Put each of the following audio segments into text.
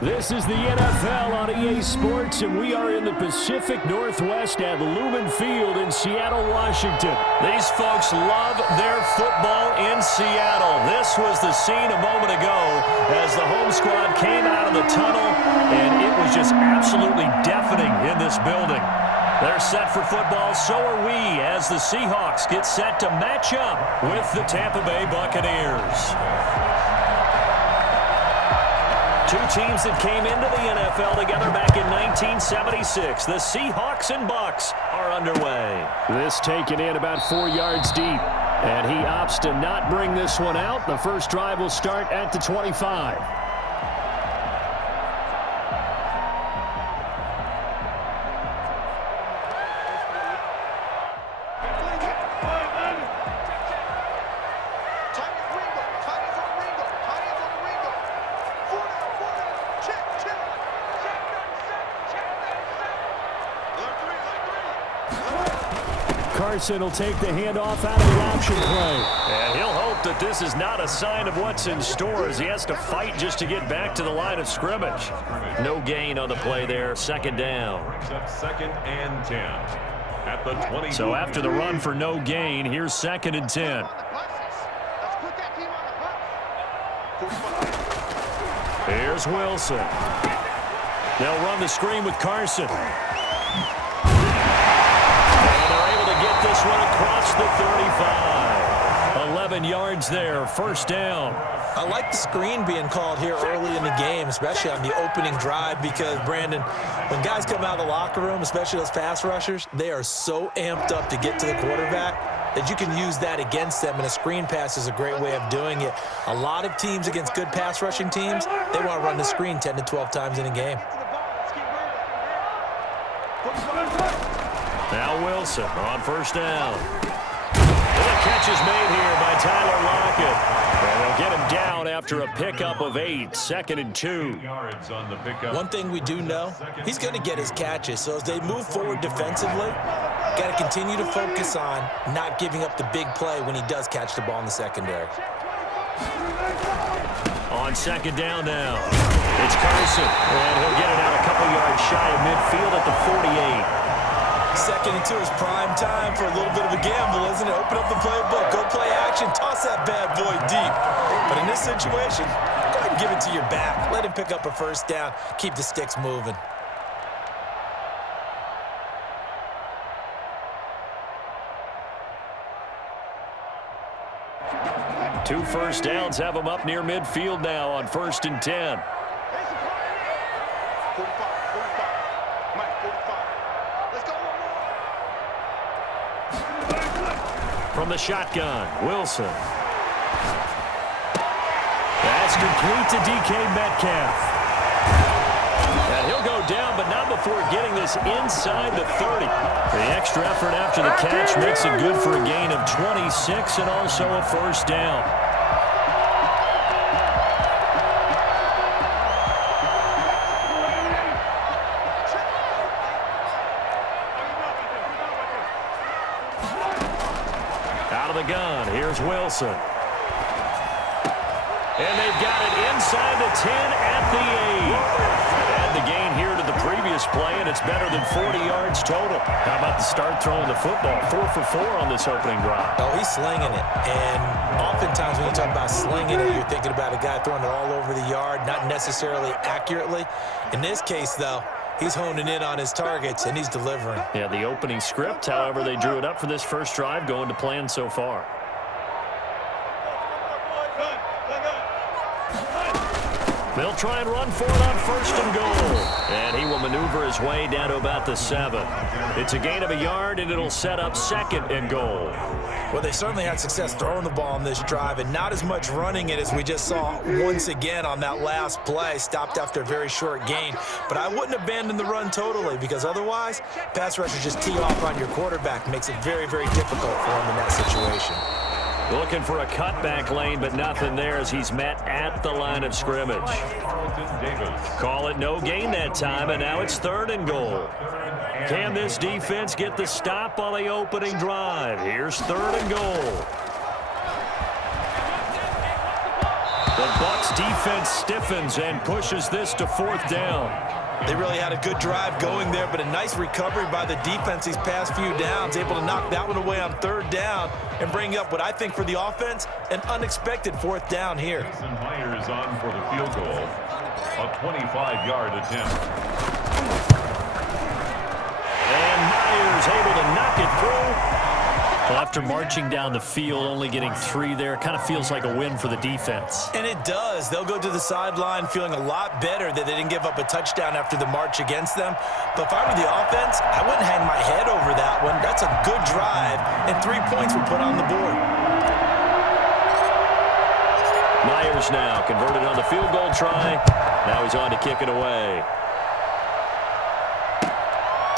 This is the NFL on EA Sports, and we are in the Pacific Northwest at Lumen Field in Seattle, Washington. These folks love their football in Seattle. This was the scene a moment ago as the home squad came out of the tunnel, and it was just absolutely deafening in this building. They're set for football, so are we, as the Seahawks get set to match up with the Tampa Bay Buccaneers. Two teams that came into the NFL together back in 1976. The Seahawks and Bucs are underway. This taken in about 4 yards deep, and he opts to not bring this one out. The first drive will start at the 25. Carson will take the handoff out of the option play. And he'll hope that this is not a sign of what's in store as he has to fight just to get back to the line of scrimmage. No gain on the play there. Second down. Second and 10 at the 20. So after the run for no gain, here's second and 10. Here's Wilson. They'll run the screen with Carson. Get this one across the 35. 11 yards there, first down. I like the screen being called here early in the game, especially on the opening drive, because, Brandon, when guys come out of the locker room, especially those pass rushers, they are so amped up to get to the quarterback that you can use that against them, and a screen pass is a great way of doing it. A lot of teams against good pass rushing teams, they want to run the screen 10 to 12 times in a game. Now Wilson on first down. The catch is made here by Tyler Lockett. And they'll get him down after a pickup of 8. Second and 2. One thing we do know, he's going to get his catches. So as they move forward defensively, got to continue to focus on not giving up the big play when he does catch the ball in the secondary. On second down now, it's Carson. And he'll get it out a couple yards shy of midfield at the 48. Second and 2 is prime time for a little bit of a gamble, isn't it? Open up the playbook, go play action, toss that bad boy deep. But in this situation, go ahead and give it to your back. Let him pick up a first down, keep the sticks moving. Two first downs have him up near midfield now on first and 10. From the shotgun, Wilson. That's complete to DK Metcalf. And he'll go down, but not before getting this inside the 30. The extra effort after the catch makes it good for a gain of 26 and also a first down. Gun. Here's Wilson. And they've got it inside the 10 at the 8. Add the gain here to the previous play, and it's better than 40 yards total. How about the start throwing the football? 4 for 4 on this opening drive. Oh, he's slinging it. And oftentimes when you talk about slinging it, you're thinking about a guy throwing it all over the yard, not necessarily accurately. In this case, though, he's honing in on his targets, and he's delivering. Yeah, the opening script, however, they drew it up for this first drive, going to plan so far. They'll try and run for it on first and goal. And he will maneuver his way down to about the 7. It's a gain of a yard, and it'll set up second and goal. Well, they certainly had success throwing the ball on this drive, and not as much running it as we just saw once again on that last play. Stopped after a very short gain. But I wouldn't abandon the run totally, because otherwise, pass rushers just tee off on your quarterback. Makes it very, very difficult for him in that situation. Looking for a cutback lane, but nothing there as he's met at the line of scrimmage. Call it no gain that time, and now it's third and goal. Can this defense get the stop on the opening drive? Here's third and goal. The Bucs Seahawks defense stiffens and pushes this to 4th down. They really had a good drive going there, but a nice recovery by the defense these past few downs, able to knock that one away on 3rd down and bring up what I think for the offense, an unexpected 4th down here. Myers on for the field goal, a 25-yard attempt. And Myers able to knock it through. Well, after marching down the field, only getting 3 there, it kind of feels like a win for the defense. And it does. They'll go to the sideline feeling a lot better that they didn't give up a touchdown after the march against them. But if I were the offense, I wouldn't hang my head over that one. That's a good drive, and 3 points were put on the board. Myers now converted on the field goal try. Now he's on to kick it away.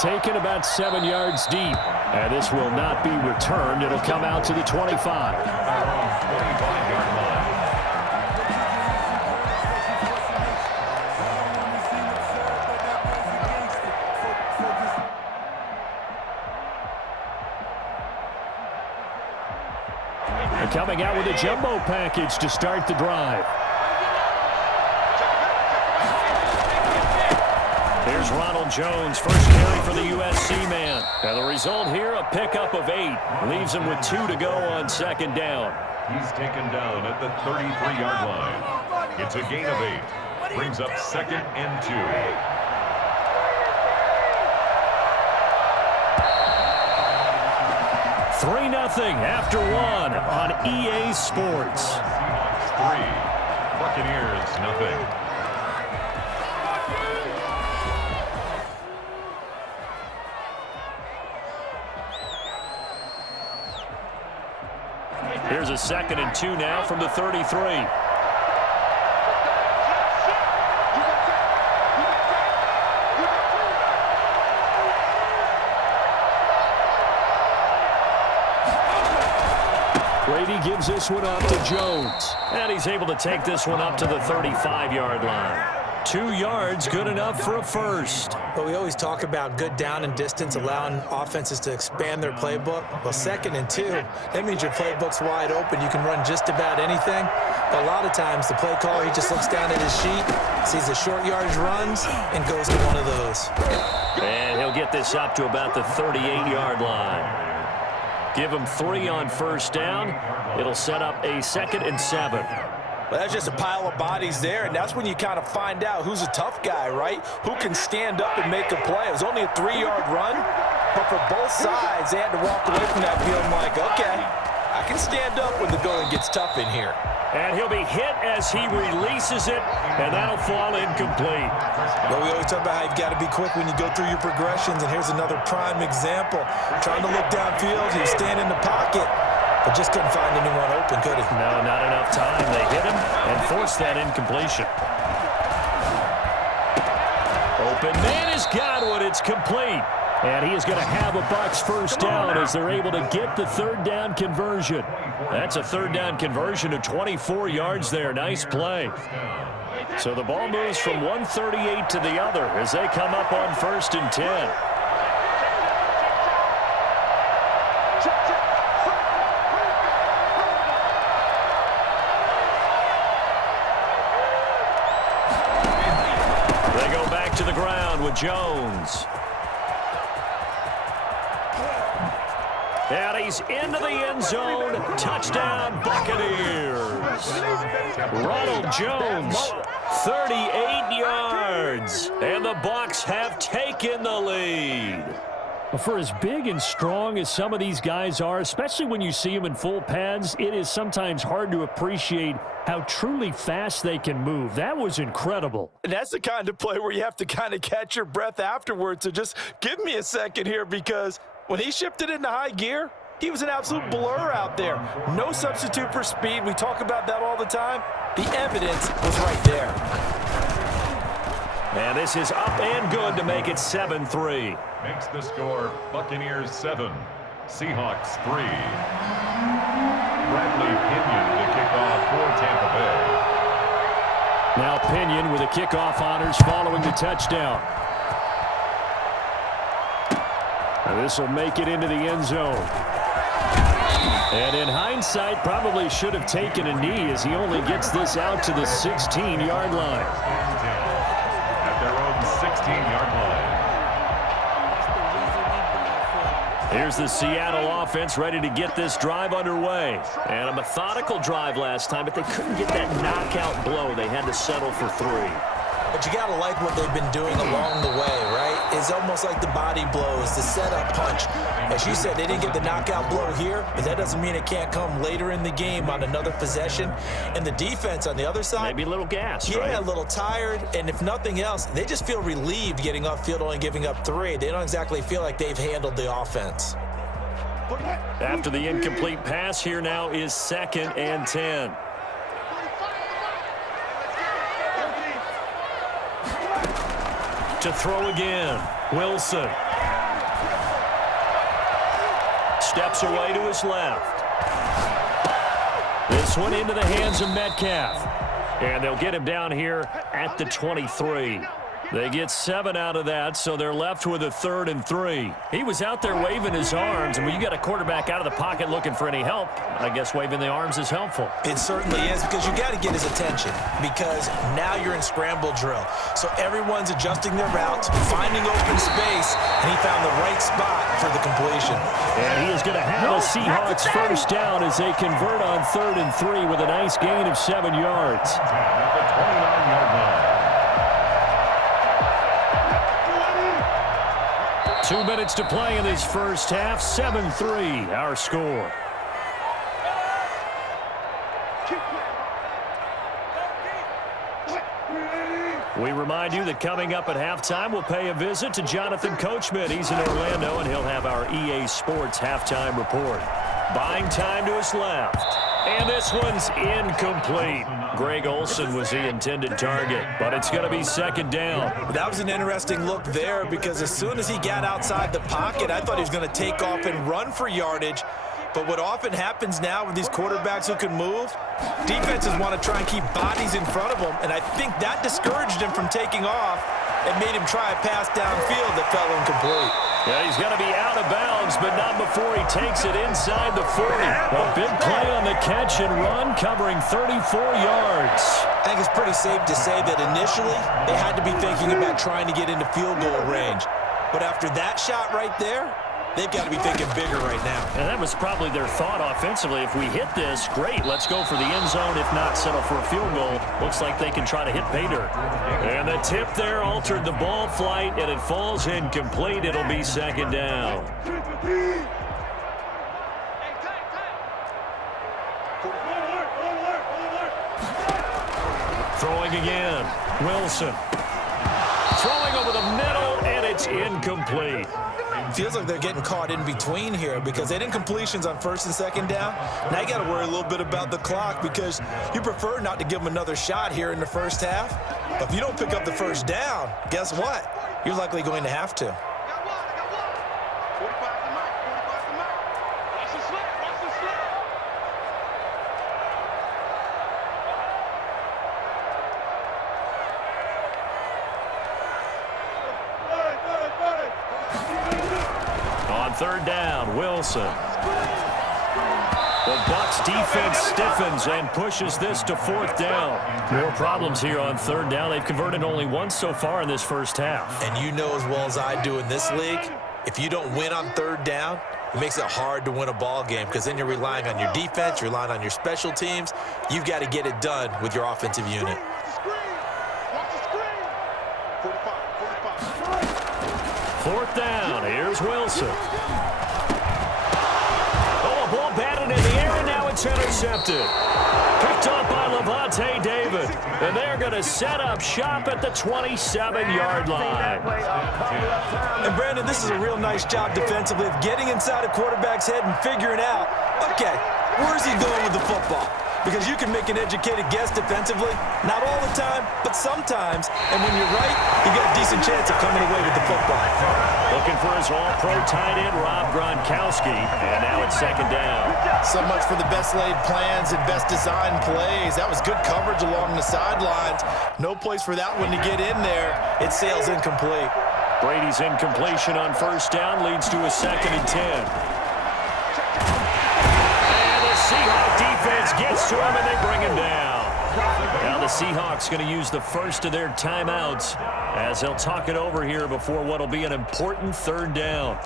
Taken about 7 yards deep. And this will not be returned. It'll come out to the 25. 25-yard line. And coming out with a jumbo package to start the drive. Here's Ronald Jones, first carry for the USC man. And the result here, a pickup of 8. Leaves him with 2 to go on 2nd down. He's taken down at the 33-yard line. It's a gain of 8. Brings up 2nd and 2. Three 0 after 1 on EA Sports. Seahawks 3, Buccaneers 0. Here's a 2nd and 2 now from the 33. Brady gives this one off to Jones. And he's able to take this one up to the 35-yard line. 2 yards, good enough for a first. But we always talk about good down and distance, allowing offenses to expand their playbook. Well, 2nd and 2, that means your playbook's wide open. You can run just about anything. But a lot of times, the play caller, he just looks down at his sheet, sees the short yardage runs, and goes to one of those. And he'll get this up to about the 38-yard line. Give him 3 on 1st down. It'll set up a 2nd and 7. Well, that's just a pile of bodies there, and that's when you kind of find out who's a tough guy, right? Who can stand up and make a play. It was only a 3-yard run, but for both sides, they had to walk away from that feeling like, okay, I can stand up when the going gets tough in here. And he'll be hit as he releases it, and that'll fall incomplete. Well, we always talk about how you've got to be quick when you go through your progressions, and here's another prime example. Trying to look downfield, he was standing in the pocket, but just couldn't find anyone open, could he? No, not enough time. They hit him and forced that incompletion. Open man has got one. It's complete. And he is going to have a Bucs first down as they're able to get the 3rd down conversion. That's a 3rd down conversion of 24 yards there. Nice play. So the ball moves from 138 to the other as they come up on 1st and 10. They go back to the ground with Jones. And he's into the end zone. Touchdown, Buccaneers. Ronald Jones, 38 yards. And the Bucs have taken the lead. For as big and strong as some of these guys are, especially when you see them in full pads, it is sometimes hard to appreciate how truly fast they can move. That was incredible. And that's the kind of play where you have to kind of catch your breath afterwards. So just give me a second here, because when he shifted into high gear, he was an absolute blur out there. No substitute for speed. We talk about that all the time. The evidence was right there. And this is up and good to make it 7-3. Makes the score Buccaneers 7, Seahawks 3. Bradley Pinion to kick off for Tampa Bay. Now Pinion with the kickoff honors following the touchdown. And this will make it into the end zone. And in hindsight, probably should have taken a knee as he only gets this out to the 16-yard line. At their own 16-yard line. Here's the Seattle offense ready to get this drive underway. And a methodical drive last time, but they couldn't get that knockout blow. They had to settle for 3. But you got to like what they've been doing along the way, right? It's almost like the body blows, the setup punch. As you said, they didn't get the knockout blow here, but that doesn't mean it can't come later in the game on another possession. And the defense on the other side, maybe a little gas, right? Yeah, a little tired. And if nothing else, they just feel relieved getting upfield, only giving up 3. They don't exactly feel like they've handled the offense. After the incomplete pass, here now is 2nd and 10. To throw again, Wilson. Steps away to his left. This one into the hands of Metcalf. And they'll get him down here at the 23. They get 7 out of that, so they're left with a 3rd and 3. He was out there waving his arms, and when you got a quarterback out of the pocket looking for any help, I guess waving the arms is helpful. It certainly is, because you got to get his attention, because now you're in scramble drill. So everyone's adjusting their routes, finding open space, and he found the right spot for the completion. And he is going to have a Seahawks first down as they convert on 3rd and 3 with a nice gain of 7 yards. At the 29-yard line. 2 minutes to play in this first half. 7-3, our score. We remind you that coming up at halftime, we'll pay a visit to Jonathan Coachman. He's in Orlando, and he'll have our EA Sports halftime report. Buying time to his left. And this one's incomplete. Greg Olsen was the intended target, but it's going to be 2nd down. That was an interesting look there, because as soon as he got outside the pocket, I thought he was going to take off and run for yardage. But what often happens now with these quarterbacks who can move, defenses want to try and keep bodies in front of them, and I think that discouraged him from taking off and made him try a pass downfield that fell incomplete. Yeah, he's going to be out of bounds, but not before he takes it inside the 40. A big play on the catch and run, covering 34 yards. I think it's pretty safe to say that initially they had to be thinking about trying to get into field goal range. But after that shot right there, they've got to be thinking bigger right now. And that was probably their thought offensively. If we hit this, great, let's go for the end zone. If not, settle for a field goal. Looks like they can try to hit pay dirt. And the tip there altered the ball flight, and it falls incomplete. It'll be 2nd down. Throwing again. Wilson. Throwing over the middle, and it's incomplete. Feels like they're getting caught in between here, because they didn't completions on 1st and 2nd down. Now you got to worry a little bit about the clock, because you prefer not to give them another shot here in the first half. But if you don't pick up the first down, guess what? You're likely going to have to. On 3rd down, Wilson. The Bucs defense stiffens and pushes this to 4th down. More problems here on 3rd down. They've converted only once so far in this first half. And you know as well as I do in this league, if you don't win on 3rd down, it makes it hard to win a ball game, because then you're relying on your defense, you're relying on your special teams. You've got to get it done with your offensive unit. 4th down, here's Wilson. Oh, a ball batted in the air, and now it's intercepted. Picked up by Levante David, and they're going to set up shop at the 27-yard line. And Brandon, this is a real nice job defensively of getting inside a quarterback's head and figuring out, okay, where's he going with the football? Because you can make an educated guess defensively, not all the time, but sometimes. And when you're right, you get a decent chance of coming away with the football. Looking for his all-pro tight end, Rob Gronkowski, and now it's 2nd down. So much for the best laid plans and best designed plays. That was good coverage along the sidelines. No place for that one to get in there. It sails incomplete. Brady's incompletion on 1st down leads to a 2nd and 10. gets to him, and they bring him down. Now the Seahawks going to use the first of their timeouts as they'll talk it over here before what will be an important third down.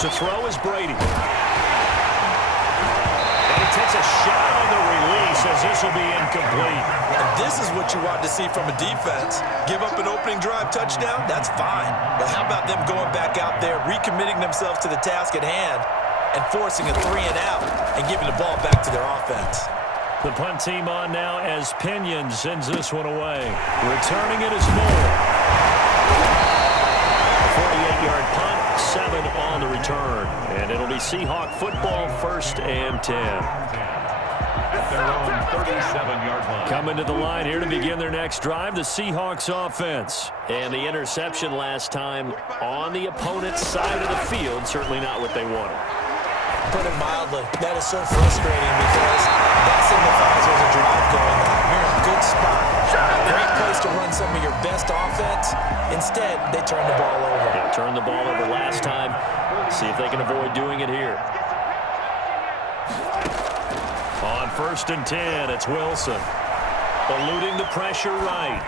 To throw is Brady. And he takes a shot on the release as this will be incomplete. And this is what you want to see from a defense. Give up an opening drive touchdown, that's fine. But how about them going back out there, recommitting themselves to the task at hand, and forcing a 3-and-out and giving the ball back to their offense. The punt team on now as Pinion sends this one away. Returning it is Moore. 48-yard punt. 7 on the return, and it'll be Seahawk football, 1st and 10. At their own 37-yard line. Coming to the line here to begin their next drive, the Seahawks offense. And the interception last time on the opponent's side of the field, certainly not what they wanted. Put it mildly, that is so frustrating because that signifies there's a drive going on. You're in a good spot. Great place to run some of your best offense. Instead, they turn the ball over. Yeah, turned the ball over last time. See if they can avoid doing it here. On 1st and 10, it's Wilson. Eluding the pressure right.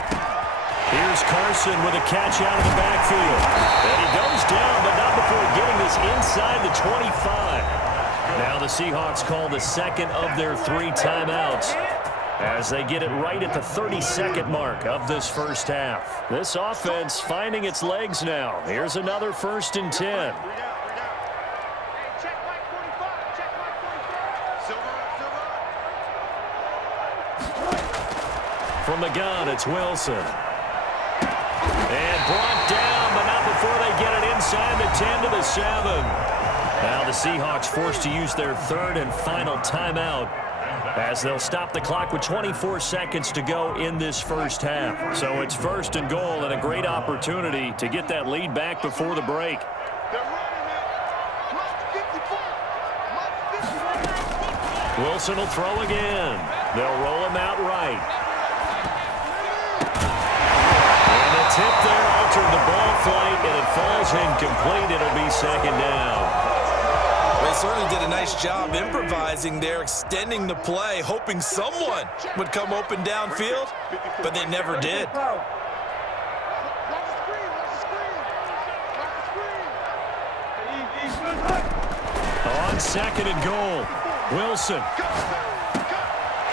Here's Carson with a catch out of the backfield. And he goes down, but not before getting this inside the 25. Now the Seahawks call the second of their 3 timeouts as they get it right at the 32nd mark of this first half. This offense finding its legs now. Here's another 1st and 10. From the gun, it's Wilson. And brought down, but not before they get it inside the 10 to the 7. Now the Seahawks forced to use their 3rd and final timeout as they'll stop the clock with 24 seconds to go in this first half. So it's 1st and goal and a great opportunity to get that lead back before the break. Wilson will throw again. They'll roll him out right. And the tip there altered the ball flight, and it falls incomplete. It'll be 2nd down. They certainly did a nice job improvising there, extending the play, hoping someone would come open downfield, but they never did. On 2nd and goal, Wilson.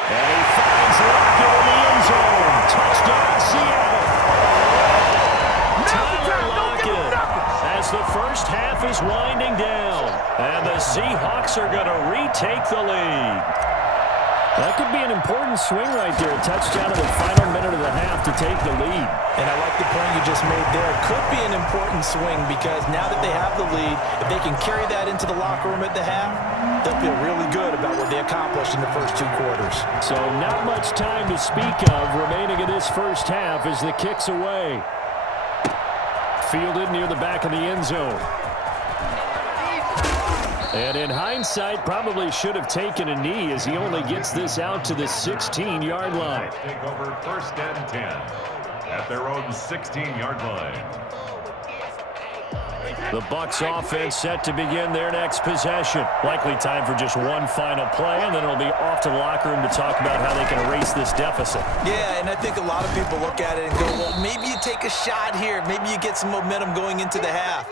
And he finds Lockett in the end zone. Touchdown, Seattle. Tyler Lockett as the first half is winding down. And the Seahawks are going to retake the lead. That could be an important swing right there. A touchdown in the final minute of the half to take the lead. And I like the point you just made there. Could be an important swing because now that they have the lead, if they can carry that into the locker room at the half, they'll feel really good about what they accomplished in the first 2 quarters. So not much time to speak of remaining in this first half as the kick's away. Fielded near the back of the end zone. And in hindsight, probably should have taken a knee as he only gets this out to the 16-yard line. Take over 1st and 10 at their own 16-yard line. The Bucs offense set to begin their next possession. Likely time for just one final play, and then it'll be off to the locker room to talk about how they can erase this deficit. Yeah, and I think a lot of people look at it and go, well, maybe you take a shot here. Maybe you get some momentum going into the half.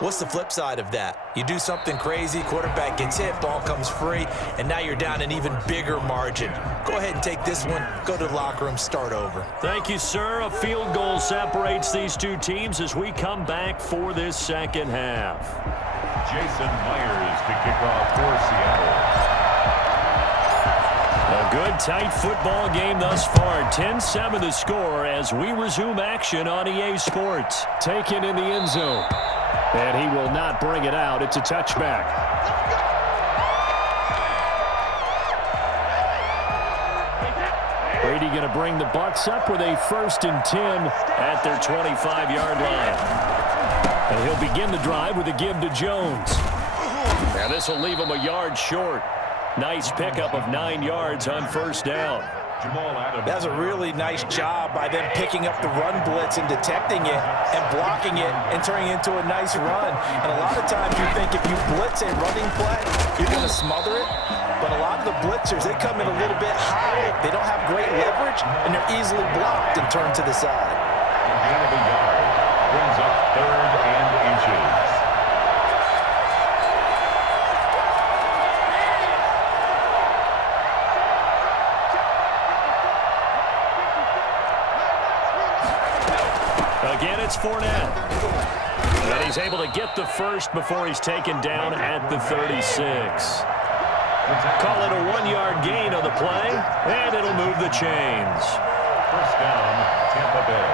What's the flip side of that? You do something crazy, quarterback gets hit, ball comes free, and now you're down an even bigger margin. Go ahead and take this one, go to the locker room, start over. Thank you, sir. A field goal separates these 2 teams as we come back for this second half. Jason Myers to kick off for Seattle. A good, tight football game thus far. 10-7 the score as we resume action on EA Sports. Taken in the end zone. And he will not bring it out. It's a touchback. Brady going to bring the Bucs up with a 1st and 10 at their 25-yard line. And he'll begin the drive with a give to Jones. And this will leave him a yard short. Nice pickup of 9 yards on 1st down. That was a really nice job by them picking up the run blitz and detecting it and blocking it and turning it into a nice run. And a lot of times you think if you blitz a running play, you're going to smother it. But a lot of the blitzers, they come in a little bit high. They don't have great leverage, and they're easily blocked and turned to the side. Gain of a yard. Brings up 3rd and inches. Again, it's Fournette. And he's able to get the first before he's taken down at the 36. Call it a 1-yard gain on the play, and it'll move the chains. First down, Tampa Bay.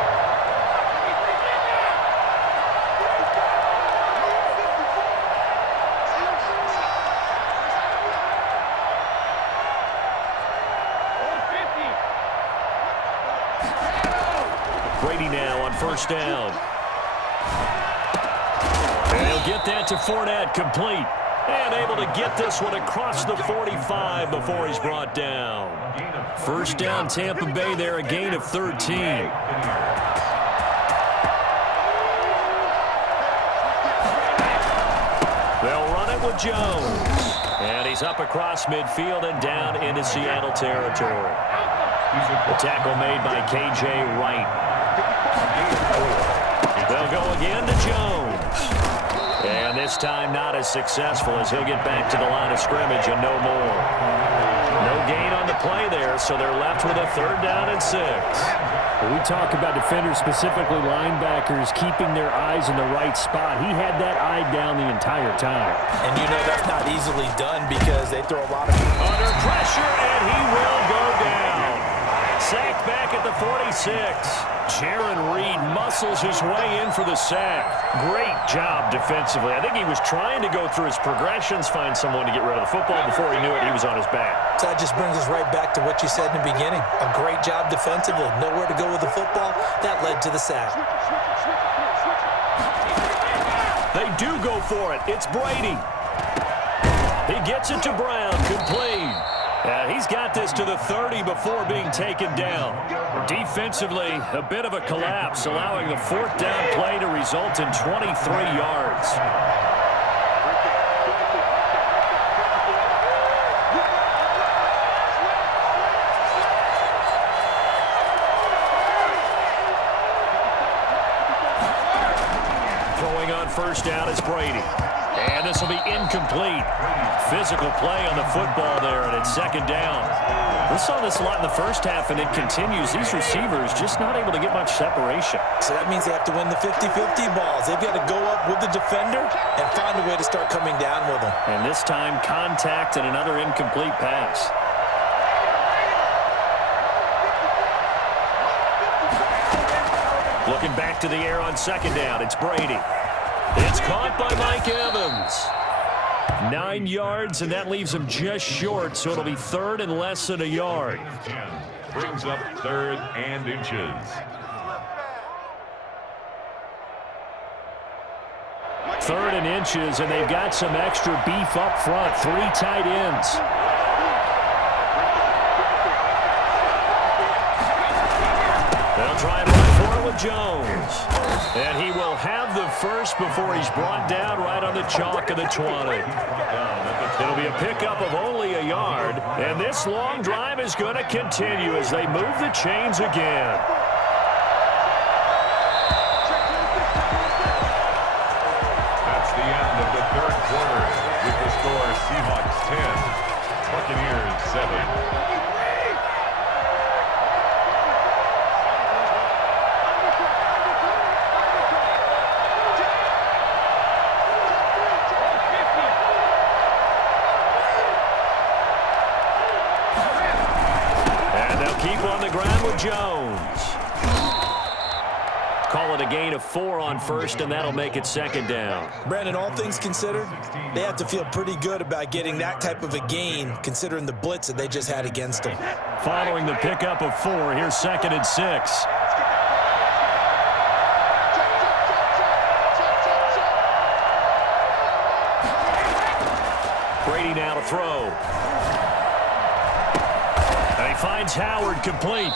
Brady now on first down. And he'll get that to Fournette, complete. And able to get this one across the 45 before he's brought down. First down, Tampa Bay there, a gain of 13. They'll run it with Jones. And he's up across midfield and down into Seattle territory. The tackle made by K.J. Wright. They'll go again to Jones. And this time not as successful as he'll get back to the line of scrimmage and no more. No gain on the play there, so they're left with a 3rd down and 6. When we talk about defenders, specifically linebackers, keeping their eyes in the right spot, he had that eye down the entire time. And you know that's not easily done because they throw a lot of... Under pressure, and he will go down. Sacked back at the 46. Jaron Reed muscles his way in for the sack. Great job defensively. I think he was trying to go through his progressions, find someone to get rid of the football. Before he knew it, he was on his back. So that just brings us right back to what you said in the beginning. A great job defensively. Nowhere to go with the football. That led to the sack. They do go for it. It's Brady. He gets it to Brown. Complete. He's got this to the 30 before being taken down. Defensively, a bit of a collapse, allowing the 4th down play to result in 23 yards. Throwing on first down is Brady. And this will be incomplete. Physical play on the football there, and it's 2nd down. We saw this a lot in the first half, and it continues. These receivers just not able to get much separation. So that means they have to win the 50-50 balls. They've got to go up with the defender and find a way to start coming down with them. And this time, contact and another incomplete pass. Looking back to the air on 2nd down, it's Brady. It's caught by Mike Evans. 9 yards, and that leaves him just short, so it'll be 3rd and less than a yard. Brings up 3rd and inches. 3rd and inches, and they've got some extra beef up front. 3 tight ends. They'll try and run for it with Jones. And he will have the first before he's brought down right on the chalk of the 20. It'll be a pickup of only a yard. And this long drive is going to continue as they move the chains again. That's the end of the 3rd quarter with the score Seahawks 10, Buccaneers 7. Jones. Call it a gain of 4 on first, and that'll make it 2nd down. Brandon, all things considered, they have to feel pretty good about getting that type of a gain, considering the blitz that they just had against them. Following the pickup of 4, here's 2nd and 6. Brady now to throw. And he finds Howard complete.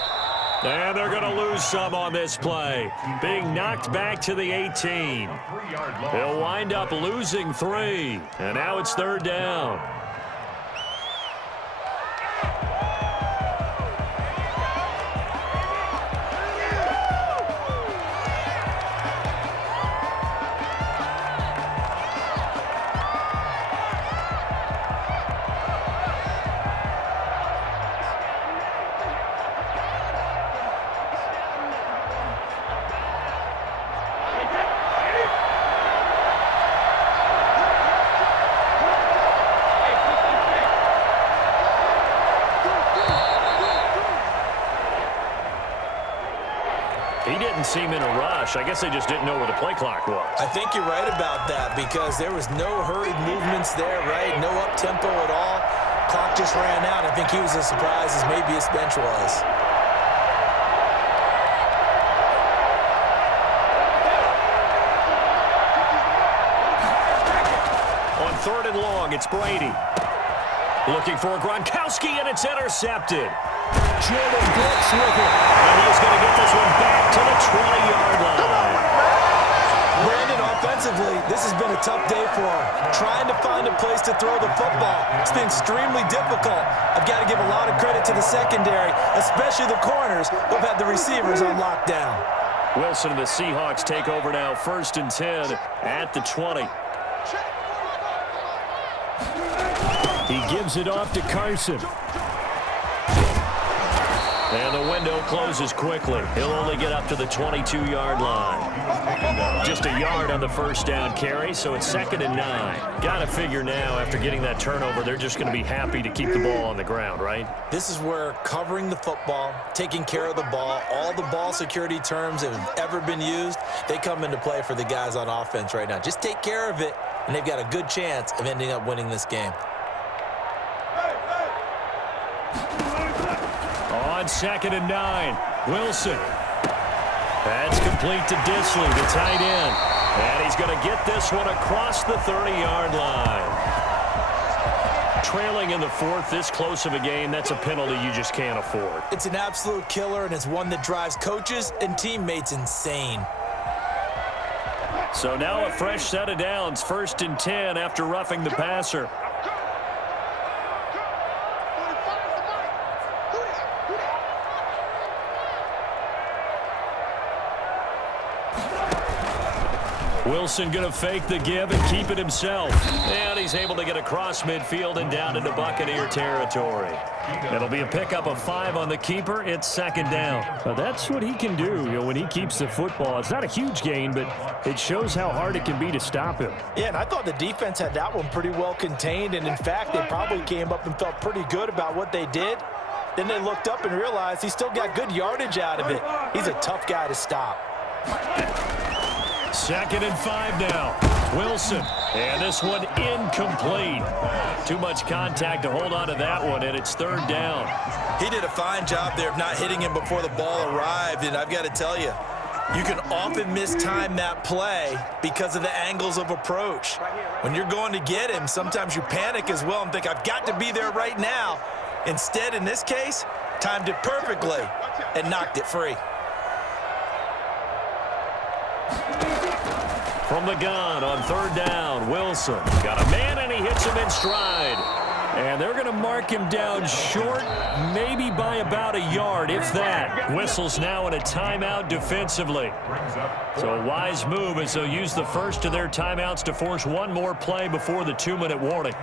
And they're going to lose some on this play. Being knocked back to the 18. He'll wind up losing 3. And now it's 3rd down. He didn't seem in a rush. I guess they just didn't know where the play clock was. I think you're right about that because there was no hurried movements there, right? No up-tempo at all. Clock just ran out. I think he was as surprised as maybe his bench was. On 3rd and long, it's Brady. Looking for Gronkowski, and it's intercepted. Jordan Brooks with it. And he's going to get this one back to the 20-yard line. Brandon, offensively, this has been a tough day for him. Trying to find a place to throw the football. It's been extremely difficult. I've got to give a lot of credit to the secondary, especially the corners who have had the receivers on lockdown. Wilson and the Seahawks take over now, 1st and 10 at the 20. He gives it off to Carson. And the window closes quickly. He'll only get up to the 22-yard line. Just a yard on the 1st down carry, so it's 2nd and 9. Got to figure now, after getting that turnover, they're just going to be happy to keep the ball on the ground, right? This is where covering the football, taking care of the ball, all the ball security terms that have ever been used, they come into play for the guys on offense right now. Just take care of it, and they've got a good chance of ending up winning this game. On 2nd and 9, Wilson. That's complete to Disley, the tight end. And he's going to get this one across the 30-yard line. Trailing in the 4th, this close of a game, that's a penalty you just can't afford. It's an absolute killer, and it's one that drives coaches and teammates insane. So now a fresh set of downs, 1st and 10 after roughing the passer. Wilson going to fake the give and keep it himself. And he's able to get across midfield and down into Buccaneer territory. It'll be a pickup of 5 on the keeper. It's 2nd down. Well, that's what he can do, when he keeps the football. It's not a huge gain, but it shows how hard it can be to stop him. Yeah, and I thought the defense had that one pretty well contained. And, in fact, they probably came up and felt pretty good about what they did. Then they looked up and realized he still got good yardage out of it. He's a tough guy to stop. 2nd and 5 now. Wilson. And this one incomplete. Too much contact to hold on to that one, and it's 3rd down. He did a fine job there of not hitting him before the ball arrived, and I've got to tell you, you can often mistime that play because of the angles of approach. When you're going to get him, sometimes you panic as well and think, I've got to be there right now. Instead, in this case, timed it perfectly and knocked it free. From the gun on 3rd down, Wilson got a man, and he hits him in stride. And they're going to mark him down short, maybe by about a yard, if that. Whistle's now in a timeout defensively. So a wise move as they'll use the first of their timeouts to force one more play before the 2-minute warning.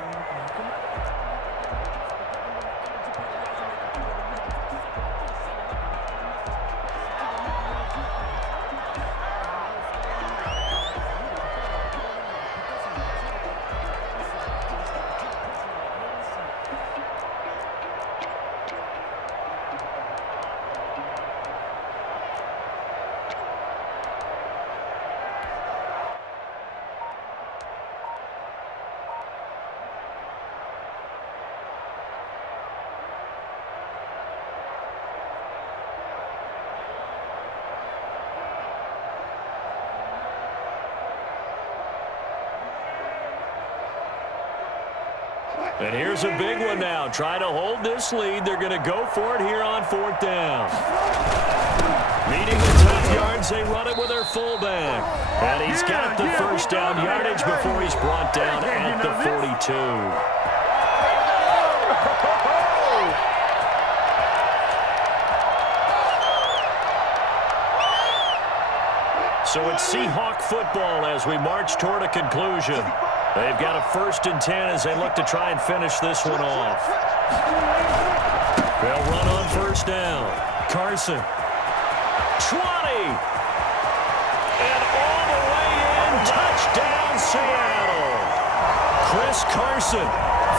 And here's a big one now. Trying to hold this lead. They're going to go for it here on 4th down. Meeting the tough yards, they run it with their fullback. And he's got the first down yardage before he's brought down at the 42. So it's Seahawk football as we march toward a conclusion. They've got a 1st and 10 as they look to try and finish this one off. They'll run on 1st down. Carson. 20. And all the way in. Touchdown, Seattle. Chris Carson,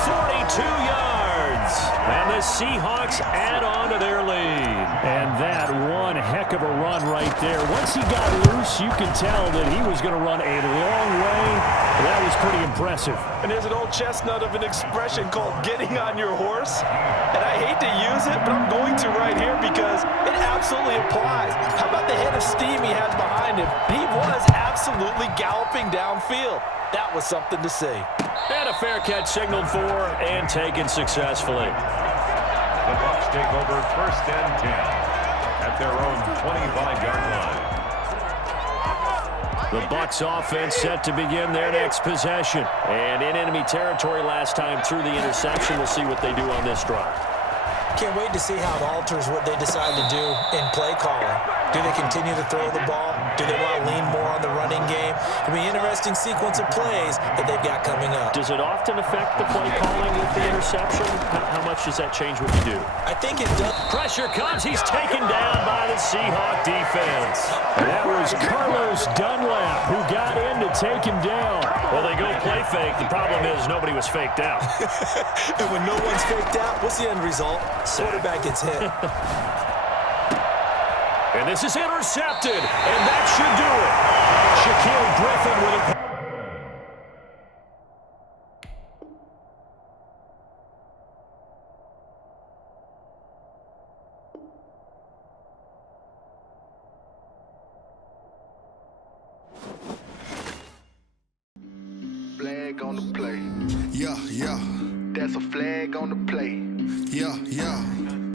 42 yards. And the Seahawks add on to their lead. And that one heck of a run right there. Once he got loose, you can tell that he was going to run a long way. That was pretty impressive. And there's an old chestnut of an expression called getting on your horse. And I hate to use it, but I'm going to right here because it absolutely applies. How about the head of steam he had behind him? He was absolutely galloping downfield. That was something to see. And a fair catch signaled for and taken successfully. The Bucs take over 1st and 10 at their own 25-yard line. The Bucs offense set to begin their next possession. And in enemy territory last time through the interception. We'll see what they do on this drive. Can't wait to see how it alters what they decide to do in play calling. Do they continue to throw the ball? Do they want to lean more on the running game? It'll be an interesting sequence of plays that they've got coming up. Does it often affect the play calling with the interception? How much does that change what you do? I think it does. Pressure comes. He's taken down by the Seahawk defense. That was Carlos Dunlap who got in to take him down. Well, they go play fake. The problem is nobody was faked out. And when no one's faked out, what's the end result? Quarterback gets hit. And this is intercepted. And that should do it. Shaquille Griffin with it. Flag on the play. Yeah, yeah. That's a flag on the play. Yeah, yeah.